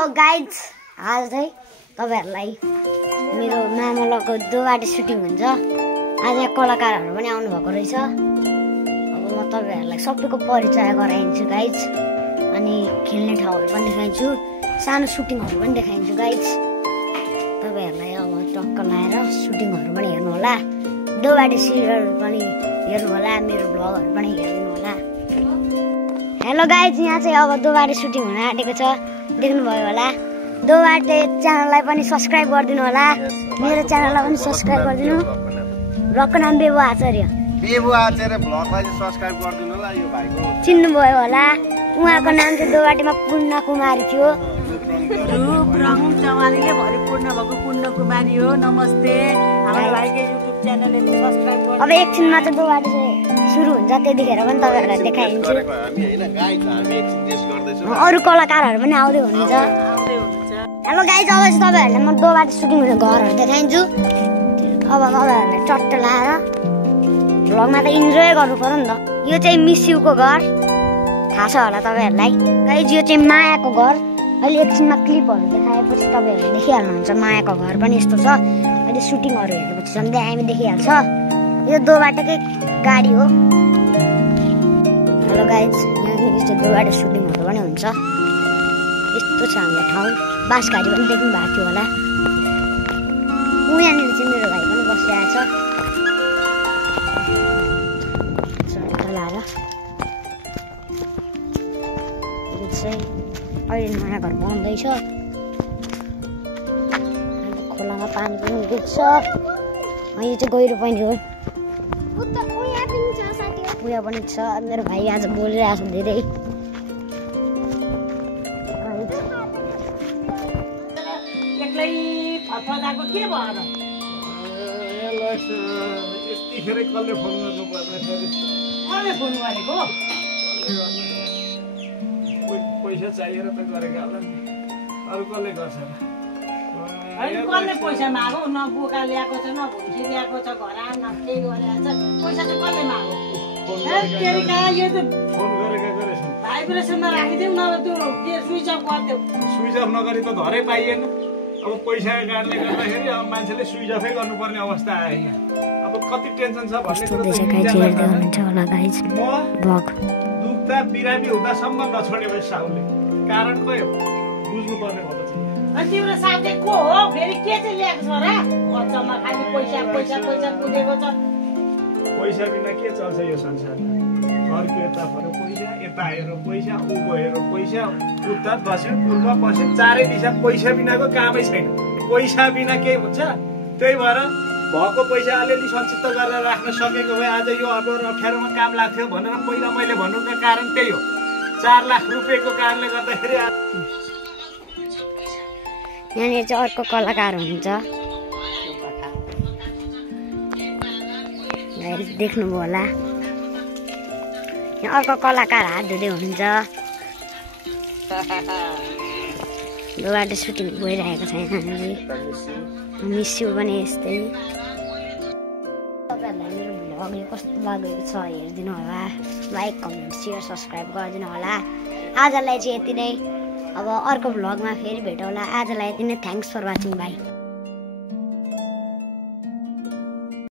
Hello guys, आज चाहिँ तपाईहरुलाई मेरो मामलाको दोबाटे सुटिङ हुन्छ। आज यहाँ कलाकारहरु पनि आउनु भएको रहेछ। अब म तपाईहरुलाई सबैको परिचय गराइदिन्छु गाइज, अनि खेल्ने ठाउँहरु पनि देखाइदिन्छु, सानो सुटिङहरु पनि देखाइदिन्छु गाइज। तपाईहरुलाई अब टक्क लाएर सुटिङहरु पनि हेर्नु होला, दोबाटे सिरियल पनि हेर्नु होला, मेरो भ्लगहरु पनि हेर्नु होला। हेलो गाइज, यहाँ चाहिँ अब दोबाटे सुटिङ हुन आँटेको छ, देख्नु भयो होला। दोबाटे च्यानललाई पनि सब्स्क्राइब गरिदिनु होला, मेरो च्यानललाई पनि सब्स्क्राइब गरिदिनु। ब्लगको नाम बेबु आचार्य ब्लगलाई सब्स्क्राइब गरिदिनु होला। यो भाइको चिन्नु भयो होला, उहाँको नाम चाहिँ दोबाटेमा पूर्ण कुमारी थियो। रूपरङ चौहानले भरिपूर्ण भएको पूर्ण कुमारी हो। नमस्ते, हाम्रो भाइको युट्युब च्यानलले सब्स्क्राइब गर्नु। अब एकछिनमा चाहिँ दोबाटे चाहिँ सुरु हुन्छ, त्यतिखेर पनि तपाईहरुलाई देखाइदिन्छु। हामी हैन गाइज, हामी एकछिन टेस्ट गर्दै छौं। अरु कलाकारहरु पनि आउँदै हुनुहुन्छ। हेलो गाइज, अब चाहिँ तपाईहरुलाई म दोबाटे सुटिङ हुने घरहरु देखाइदिन्छु। अब तपाईहरुलाई चट्ट लाएर भ्लगमा त इन्जोय गर्नु पर्यो नि त। यो चाहिँ मिस्युको घर, थाहा छ होला तपाईहरुलाई। गाइज, यो चाहिँ मायाको घर। अहिले एकछिनमा क्लिपहरु देखाएपछि तपाईहरुले देखिहाल्नुहुन्छ मायाको घर पनि यस्तो छ। अहिले सुटिङहरु हेरेपछि झन् दामी देखिहाल्छ। यो दोबाटेकै गाडी हो। हेलो गाइज, यहाँ चाहिँ दोबाटे सुटिङहरु पनि हुन्छ। यस्तो छ हाम्रो ठाउँ। बास गाडी पनि देख्नु भएको थियो होला। यहाँनिर चाहिँ मेरो भाइ पनि बसिरहेको छ। यो चाहिँ अहिले नयाँ घर बनाउँदैछ। खोलामा पानी पनि देख्छ। यो चाहिँ गहिरो पनि हो। उयो पनि छ। मेरो भाइ आज बोलिरहेको छ धेरै। एक्लै फतफताको के भयो र? यतिखेरै कसले फोन गर्नु पर्ने फेरि? कसले फोन गरेको? पैसा चाहिएर त गरेको होला नि, अरु कसले गर्छ र? हैन, कसले पैसा मागो? न बोका ल्याएको छ, न भुन्सी ल्याएको छ, घर न केही गरेको छ। पैसा चाहिँ कसले मागो? तेरिका यो त फोन गरेका गरेछ। भाइब्रेसनमा राखिदिउँ, न त्यो के स्विच अफ गरिदेऊ। स्विच अफ नगरी त धरै पाइएन। अब पैसाको कारणले गर्दाखेरि अब मान्छेले स्विच अफै गर्नुपर्ने अवस्था आयो यहाँ। अब कति टेन्सन छ भन्ने कुरो त दुख्दा बिरामी हुँदासम्म नछोड्ने भए साउले कारण खोइ बुझ्नुपर्ने भएको छ। अनि तिम्रो साथै को हो? फेरि के चाहिँ ल्याएको छ र? बच्चामा खालि पैसा पैसा पैसा कुदेको छ। पैसा बिना के चल्छ यो संसारमा? घरको यता भयो पैसा, यता हेर पैसा, उँभो हेर पैसा, उत्तर दक्षिण पूर्व पश्चिम चारै दिशा पैसा बिनाको कामै छैन। पैसा बिना केही हुन्छ? त्यही भएर भएको पैसा अलिअलि सञ्चित गरेर राख्न सकेको भए आज यो अब 18 मा काम लाग्थ्यो भनेर पहिला मैले भन्नुको कारण त्यही हो। 4 लाख रुपियाँको कारणले गर्दाखेरि यहाँनिर चाहिँ अर्को कलाकार हुनुहुन्छ, देख्नुभयो होला। यहाँ अर्को कलाकार हात धुँदै हुनुहुन्छ। दोबाटे सुटिङ भइरहेको छ यहाँनिर। मिस्यु पनि यस्तै। तपाईँहरूलाई मेरो भ्लगले कस्तो लागेको छ हेरिदिनु होला। लाइक, कमेन्ट, सेयर, सब्स्क्राइब गरिदिनु होला। आजलाई चाहिँ यति नै। अब अर्को भ्लगमा फेरि भेटौँला। आजलाई यति नै। Thanks for watching, by.